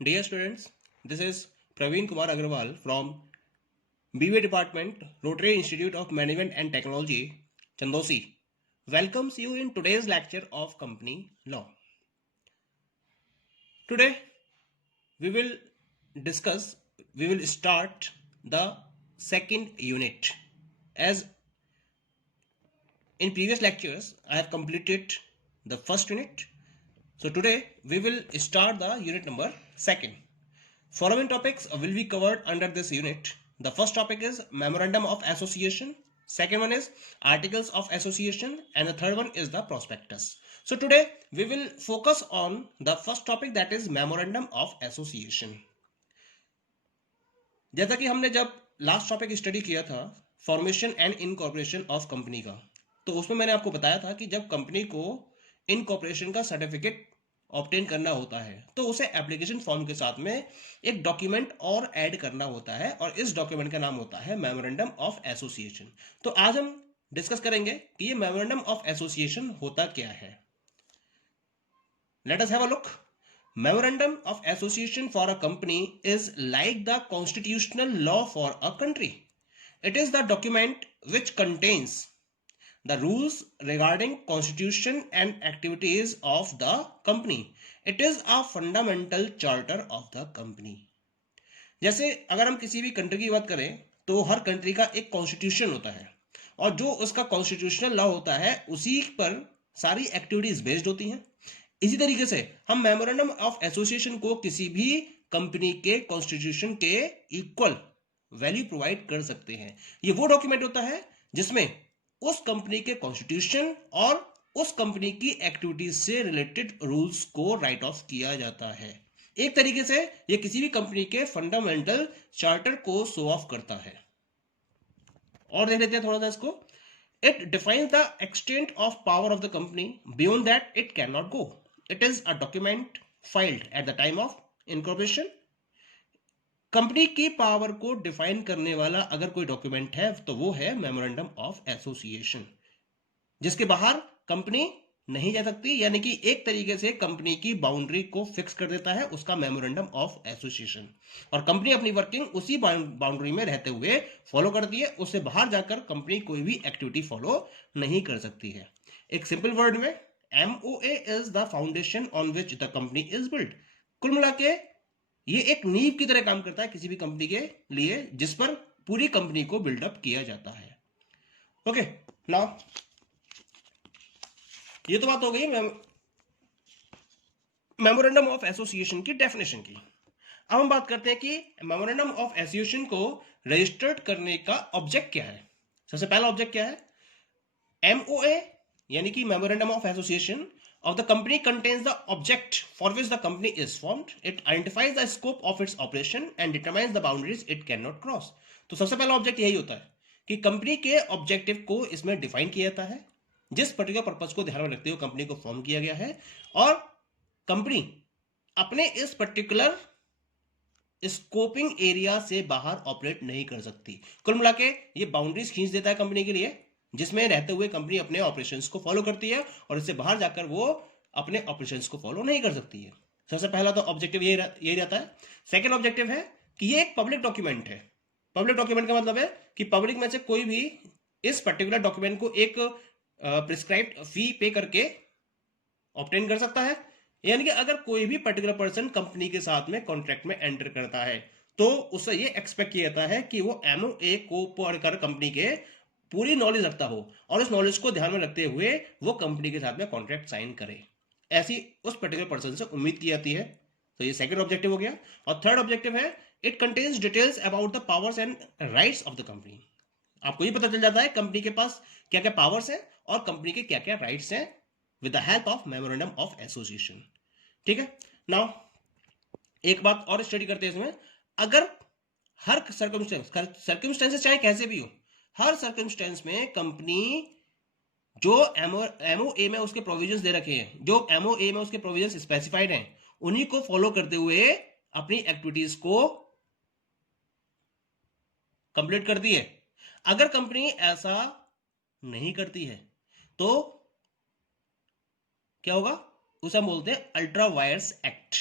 Dear students, this is Praveen Kumar Agarwal from BBA Department, Rotary Institute of Management and Technology, Chandosi, welcomes you in today's lecture of company law. Today, we will we will start the second unit. As in previous lectures, I have completed the first unit. So today, we will start the unit number second. Following topics will be covered under this unit. The first topic is Memorandum of Association. Second one is Articles of Association. And the third one is the Prospectus. So today we will focus on the first topic, that is Memorandum of Association. जैसा कि हमने जब last topic study किया था formation and incorporation of company का, तो उसमें मैंने आपको बताया था कि जब कंपनी को इनकॉर्पोरेशन का सर्टिफिकेट ऑब्टेन करना होता है तो उसे एप्लीकेशन फॉर्म के साथ में एक डॉक्यूमेंट और ऐड करना होता है, और इस डॉक्यूमेंट का नाम होता है मेमोरेंडम ऑफ एसोसिएशन. तो आज हम डिस्कस करेंगे कि ये मेमोरेंडम ऑफ एसोसिएशन होता क्या है. Let us have a look. Memorandum of association for a company is like the constitutional law for a country. It is the document which contains the rules regarding constitution and activities of the company. It is a fundamental charter of the company. जैसे अगर हम किसी भी country की बात करें तो हर country का एक कॉन्स्टिट्यूशन होता है, और जो उसका कॉन्स्टिट्यूशनल लॉ होता है उसी पर सारी एक्टिविटीज बेस्ड होती हैं. इसी तरीके से हम मेमोरेंडम ऑफ एसोसिएशन को किसी भी कंपनी के कॉन्स्टिट्यूशन के इक्वल वैल्यू प्रोवाइड कर सकते हैं. ये वो डॉक्यूमेंट होता है जिसमें उस कंपनी के कॉन्स्टिट्यूशन और उस कंपनी की एक्टिविटीज से रिलेटेड रूल्स को राइट ऑफ किया जाता है. एक तरीके से ये किसी भी कंपनी के फंडामेंटल चार्टर को शो ऑफ करता है. और देख लेते हैं थोड़ा सा इसको. It defines the extent of power of the company, beyond that it can not go. It is a document filed at the time of incorporation. Company की पावर को डिफाइन करने वाला अगर कोई डॉक्यूमेंट है तो वो है मेमोरेंडम ऑफ एसोसिएशन, जिसके बाहर कंपनी नहीं जा सकती. यानी कि एक तरीके से कंपनी की बाउंड्री को फिक्स कर देता है उसका मेमोरेंडम ऑफ एसोसिएशन, और कंपनी अपनी वर्किंग उसी बाउंड्री में रहते हुए फॉलो करती है. उससे बाहर जाकर कंपनी कोई भी एक्टिविटी फॉलो नहीं कर सकती है. एक सिंपल वर्ड में, MOA is the foundation on which the company is built. कुल मिला के ये एक नींव की तरह काम करता है किसी भी कंपनी के लिए, जिस पर पूरी कंपनी को बिल्डअप किया जाता है. ओके, नाउ ये तो बात हो गई मेमोरेंडम ऑफ एसोसिएशन की डेफिनेशन की. अब हम बात करते हैं कि मेमोरेंडम ऑफ एसोसिएशन को रजिस्टर्ड करने का ऑब्जेक्ट क्या है. सबसे पहला ऑब्जेक्ट क्या है? MOA यानी कि memorandum of association of the company contains the object for which the company is formed. It identifies the scope of its operation and determines the boundaries it cannot cross. तो सबसे पहला object यही होता है कि company के objective को इसमें डिफाइन किया जाता है, जिस पर्टिकुलर पर्पस को ध्यान में रखते हुए कंपनी को फॉर्म किया गया है, और कंपनी अपने इस पर्टिकुलर स्कोपिंग एरिया से बाहर ऑपरेट नहीं कर सकती. कुल मिला के ये बाउंड्रीज खींच देता है कंपनी के लिए, जिसमें रहते हुए कंपनी अपने ऑपरेशंस को फॉलो करती है, और इससे बाहर जाकर वो अपने ऑपरेशंस को फॉलो नहीं कर सकती है. सबसे पहला तो ऑब्जेक्टिव यही रहता है. सेकंड ऑब्जेक्टिव है कि ये एक पब्लिक डॉक्यूमेंट है. पब्लिक डॉक्यूमेंट का मतलब है कि पब्लिक में से कोई भी इस पर्टिकुलर डॉक्यूमेंट को एक प्रिस्क्राइब्ड फी पे करके ऑब्टेन कर सकता है. यानी कि अगर कोई भी पर्टिकुलर पर्सन कंपनी के साथ में कॉन्ट्रैक्ट में एंटर करता है तो उससे ये एक्सपेक्ट किया जाता है कि वो MOA को पढ़कर कंपनी के पूरी नॉलेज रखता हो, और उस नॉलेज को ध्यान में रखते हुए वो कंपनी के साथ में कॉन्ट्रैक्ट साइन करे. ऐसी उस पर्टिकुलर पर्सन से उम्मीद की जाती है. तो ये सेकंड ऑब्जेक्टिव हो गया. और थर्ड ऑब्जेक्टिव है, it contains details about the powers and rights of the company. आपको ये पता चल जाता है कंपनी के पास क्या क्या पावर्स हैं और कंपनी के क्या क्या राइट्स हैं with the help of memorandum of association. ठीक है. नाउ एक बात और स्टडी करते हैं इसमें. अगर हर सर्कमस्टेंसेस चाहे कैसे भी हो, हर सर्कमस्टेंस में कंपनी जो MOA में उसके प्रोविजंस दे रखे हैं, जो MOA में उसके प्रोविजंस स्पेसिफाइड हैं, उन्हीं को फॉलो करते हुए अपनी एक्टिविटीज को कंप्लीट करती है. अगर कंपनी ऐसा नहीं करती है तो क्या होगा? उसे हम बोलते हैं अल्ट्रा वायर्स एक्ट.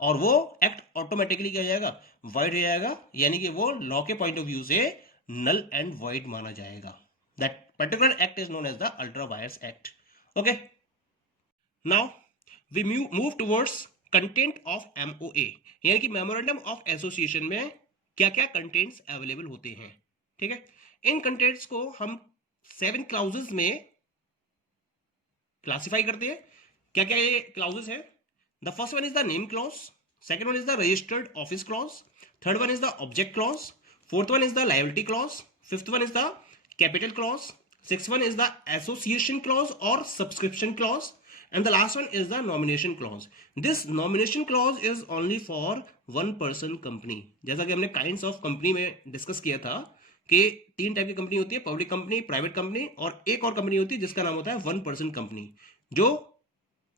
और वो एक्ट ऑटोमेटिकली क्या हो जाएगा, वॉइड हो जाएगा, यानी कि वो लॉ के पॉइंट ऑफ व्यू से नल एंड वॉइड माना जाएगा. That particular act is known as the ultra vires act. Okay, now we move towards content of MOA, यानी कि मेमोरेंडम ऑफ एसोसिएशन में क्या क्या कंटेंट्स अवेलेबल होते हैं. ठीक है, इन कंटेंट्स को हम 7 क्लाउजेस में क्लासिफाई करते हैं. क्या क्या ये क्लाउजेस है? The first one is the name clause, second one is the registered office clause, third one is the object clause, fourth one is the liability clause, fifth one is the capital clause, sixth one is the association clause और subscription clause, and the last one is the nomination clause. This nomination clause is only for one person company. जैसा कि हमने kinds of company में discuss किया था कि 3 type की company होती है, पब्लिक कंपनी, प्राइवेट कंपनी और एक और कंपनी होती है जिसका नाम होता है 1 पर्सन कंपनी, जो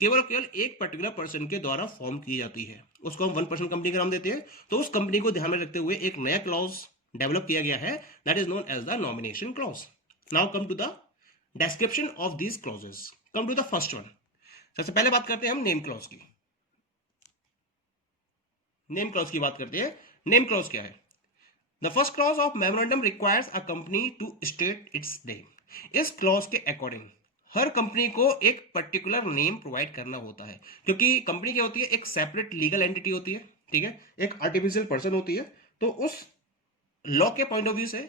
केवल एक पर्टिकुलर पर्सन के द्वारा फॉर्म की जाती है. उसको हम 1 पर्सन कंपनी का नाम देते हैं. तो उस कंपनी को ध्यान में रखते हुए एक नया क्लॉज डेवलप किया गया है, that is known as the nomination clause. Now come to the description of these clauses. Come to the first one. सबसे पहले बात करते हैं हम नेम क्लॉज की. नेम क्लॉज की बात करते हैं. नेम क्लॉज क्या है? The first clause of memorandum requires a company to state its name. इस क्लॉज के अकॉर्डिंग हर कंपनी को एक पर्टिकुलर नेम प्रोवाइड करना होता है, क्योंकि कंपनी क्या होती है, एक सेपरेट लीगल एंटिटी होती है. ठीक है, एक आर्टिफिशियल पर्सन होती है. तो उस लॉ के पॉइंट ऑफ व्यू से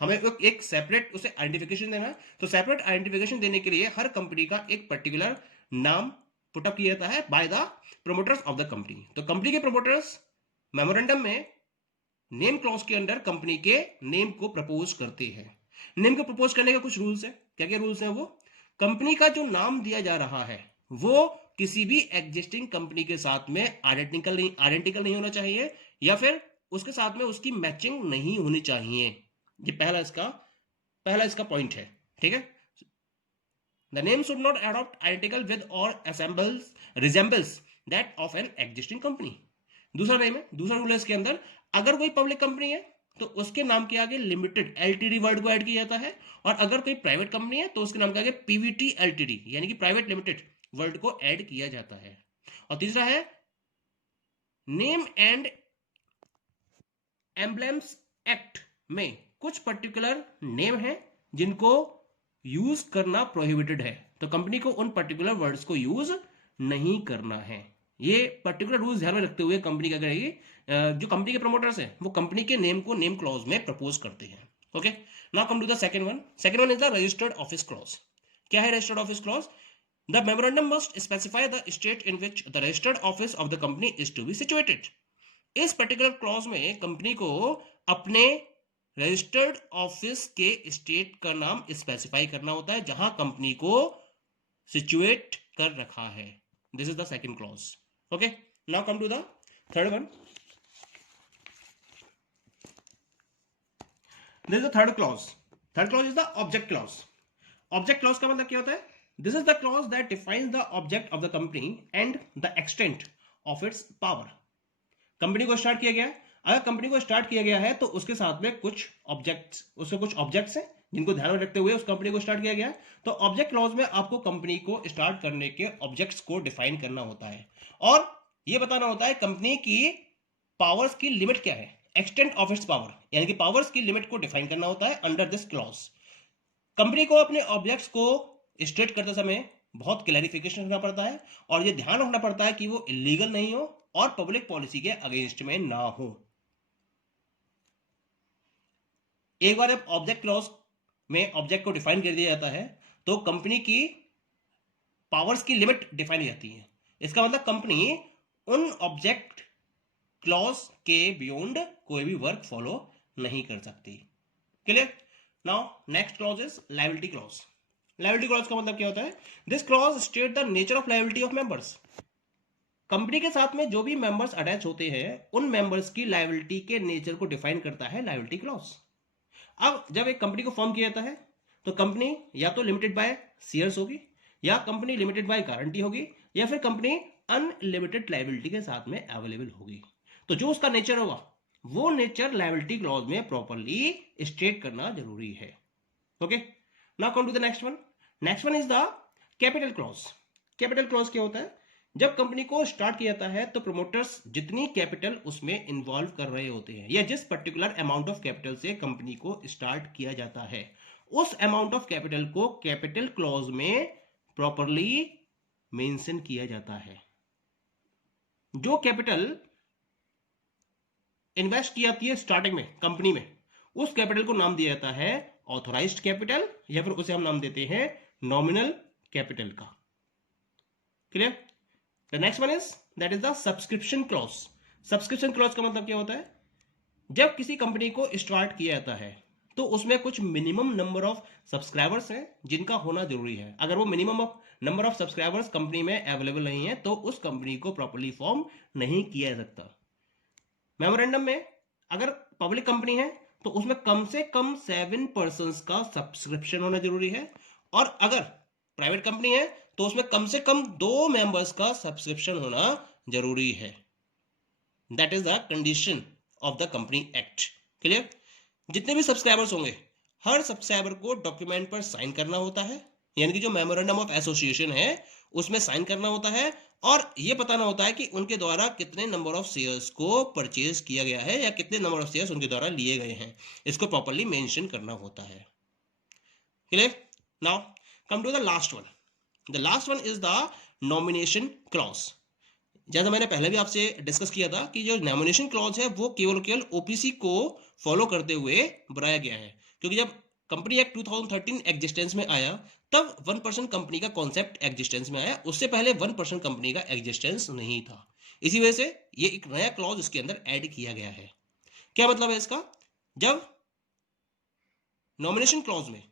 हमें एक सेपरेट उसे आइडेंटिफिकेशन देना है. तो सेपरेट आइडेंटिफिकेशन देने के लिए हर कंपनी का एक पर्टिकुलर नाम पुटअप किया जाता है by the promoters of the company. तो कंपनी के प्रोमोटर्स मेमोरेंडम में नेम क्लॉज के अंडर कंपनी के नेम को प्रपोज करते हैं. नेम को प्रपोज करने के कुछ रूल्स है. क्या क्या रूल्स हैं? वो कंपनी का जो नाम दिया जा रहा है वो किसी भी एग्जिस्टिंग कंपनी के साथ में आइडेंटिकल नहीं होना चाहिए, या फिर उसके साथ में उसकी मैचिंग नहीं होनी चाहिए. ये पहला इसका पॉइंट है. ठीक है, the name should not adopt identical with or resembles that of an existing company. दूसरा रूल है इसके अंदर, अगर कोई पब्लिक कंपनी है तो उसके नाम के आगे लिमिटेड एलटीडी वर्ड को ऐड किया जाता है, और अगर कोई प्राइवेट कंपनी है तो उसके नाम के आगे पीवीटी एलटीडी यानी कि प्राइवेट लिमिटेड वर्ड को ऐड किया जाता है. और तीसरा है नेम एंड एम्ब्लेम्स एक्ट में कुछ पर्टिकुलर नेम है जिनको यूज करना प्रोहिबिटेड है. तो कंपनी को उन पर्टिकुलर वर्ड्स को यूज नहीं करना है. ये पर्टिकुलर रूल्स ध्यान में रखते हुए कंपनी क्या करेगी, जो कंपनी के प्रमोटर्स हैं वो कंपनी के नेम को नेम क्लॉज में प्रपोज करते हैं. Okay, now come to the second one. Second one is the registered office clause. क्या है registered office clause? The memorandum must specify the state in which the registered office of the company is to be situated. इस particular clause में company को अपने registered office के state का नाम specify करना होता है जहां कंपनी को सिचुएट कर रखा है. This is the second clause. Okay, now come to the third one. This is the third clause. Third clause is the object clause. Object clause का मतलब क्या होता है? This is the clause that defines the object of the company and the extent of its power. Company को start किया गया, अगर company को स्टार्ट किया गया है तो उसके साथ में कुछ ऑब्जेक्ट्स हैं जिनको ध्यान में रखते हुए उस कंपनी को स्टार्ट किया गया है. तो ऑब्जेक्ट क्लॉज में आपको कंपनी को स्टार्ट करने के ऑब्जेक्ट्स को डिफाइन करना होता है और यह बताना होता है कंपनी की पावर्स की लिमिट क्या है, एक्सटेंट ऑफ इट्स पावर, यानी कि पावर्स की लिमिट को डिफाइन करना होता है अंडर दिस क्लॉज. कंपनी को अपने ऑब्जेक्ट्स को स्टेट करते समय बहुत क्लैरिफिकेशन करना पड़ता है और यह ध्यान रखना पड़ता है कि वो इलीगल नहीं हो और पब्लिक पॉलिसी के अगेंस्ट में ना हो. एक बार जब ऑब्जेक्ट क्लॉज में ऑब्जेक्ट को डिफाइन कर दिया जाता है तो कंपनी की पावर्स की लिमिट डिफाइन हो जाती है. इसका मतलब कंपनी उन ऑब्जेक्ट क्लॉज के बियॉन्ड कोई भी वर्क फॉलो नहीं कर सकती. Clear? Now next clause is liability clause. Liability clause का मतलब क्या होता है? This clause state the nature of liability of members. Company के साथ में जो भी मेंबर्स अटैच होते हैं उन मेंबर्स की लायबिलिटी के नेचर को डिफाइन करता है लायबिलिटी क्लॉज. अब जब एक कंपनी को फॉर्म किया जाता है तो कंपनी या तो लिमिटेड बाय शेयर्स होगी, या कंपनी लिमिटेड बाय गारंटी होगी, या फिर कंपनी अनलिमिटेड लायबिलिटी के साथ में अवेलेबल होगी. तो जो उसका नेचर होगा वो नेचर लायबिलिटी क्लॉज में प्रॉपर्ली स्टेट करना जरूरी है. Okay, now come to the next one. Next one is the capital clause. Capital clause क्या होता है? जब कंपनी को स्टार्ट किया जाता है तो प्रोमोटर्स जितनी कैपिटल उसमें इन्वॉल्व कर रहे होते हैं या जिस पर्टिकुलर अमाउंट ऑफ कैपिटल से कंपनी को स्टार्ट किया जाता है उस अमाउंट ऑफ कैपिटल को कैपिटल क्लॉज में प्रॉपरली मेंशन किया जाता है। जो कैपिटल इन्वेस्ट की जाती है स्टार्टिंग में कंपनी में उस कैपिटल को नाम दिया जाता है ऑथोराइज्ड कैपिटल या फिर उसे हम नाम देते हैं नॉमिनल कैपिटल का। Clear? The next one is that is the subscription clause. Subscription clause का मतलब क्या होता है? जब किसी कंपनी को स्टार्ट किया जाता है तो उसमें कुछ मिनिमम नंबर ऑफ सब्सक्राइबर्स हैं जिनका होना जरूरी है। अगर वो minimum of number of subscribers company में अवेलेबल नहीं है तो उस कंपनी को प्रॉपर्ली फॉर्म नहीं किया जा सकता। मेमोरेंडम में अगर पब्लिक कंपनी है तो उसमें कम से कम 7 पर्सन्स का सब्सक्रिप्शन होना जरूरी है और अगर प्राइवेट कंपनी है तो उसमें कम से कम 2 मेंबर्स का सब्सक्रिप्शन होना जरूरी है। That is the condition of the company act. Clear? जितने भी सब्सक्राइबर्स होंगे हर सब्सक्राइबर को डॉक्यूमेंट पर साइन करना होता है, यानी कि जो मेमोरेंडम ऑफ एसोसिएशन है उसमें साइन करना होता है और यह बताना होता है कि उनके द्वारा कितने नंबर ऑफ शेयर्स को परचेज किया गया है या कितने नंबर ऑफ शेयर्स उनके द्वारा लिए गए हैं, इसको प्रॉपर्ली मेंशन करना होता है। Clear? Now come to the last one. The last one is the nomination clause. जैसा मैंने पहले भी आपसे डिस्कस किया था कि जो नॉमिनेशन क्लॉज है वो केवल ओपीसी को फॉलो करते हुए बनाया गया है, क्योंकि जब कंपनी एक्ट 2013 एग्जिस्टेंस में आया तब 1% कंपनी का कॉन्सेप्ट एग्जिस्टेंस में आया, उससे पहले 1% कंपनी का एग्जिस्टेंस नहीं था। इसी वजह से ये एक नया क्लॉज इसके अंदर ऐड किया गया है। क्या मतलब है इसका? जब नॉमिनेशन क्लॉज में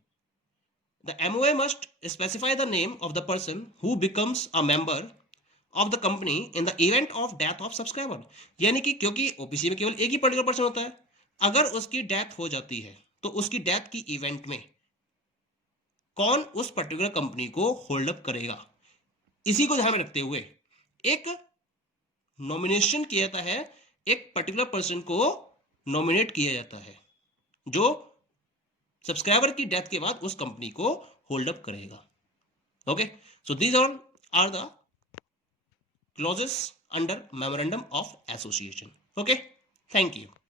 the MOA must specify the name of the person who becomes a member of the company in the event of death of subscriber, यानी कि क्योंकि ओपीसी में केवल एक ही पर्टिकुलर पर्सन होता है, अगर उसकी डेथ हो जाती है तो उसकी डेथ की इवेंट में कौन उस पर्टिकुलर कंपनी को होल्ड अप करेगा, इसी को ध्यान में रखते हुए एक नॉमिनेशन किया जाता है, एक पर्टिकुलर पर्सन को नॉमिनेट किया जाता है जो सब्सक्राइबर की डेथ के बाद उस कंपनी को होल्ड अप करेगा। Okay, so these all are the clauses under memorandum of association. Okay, thank you.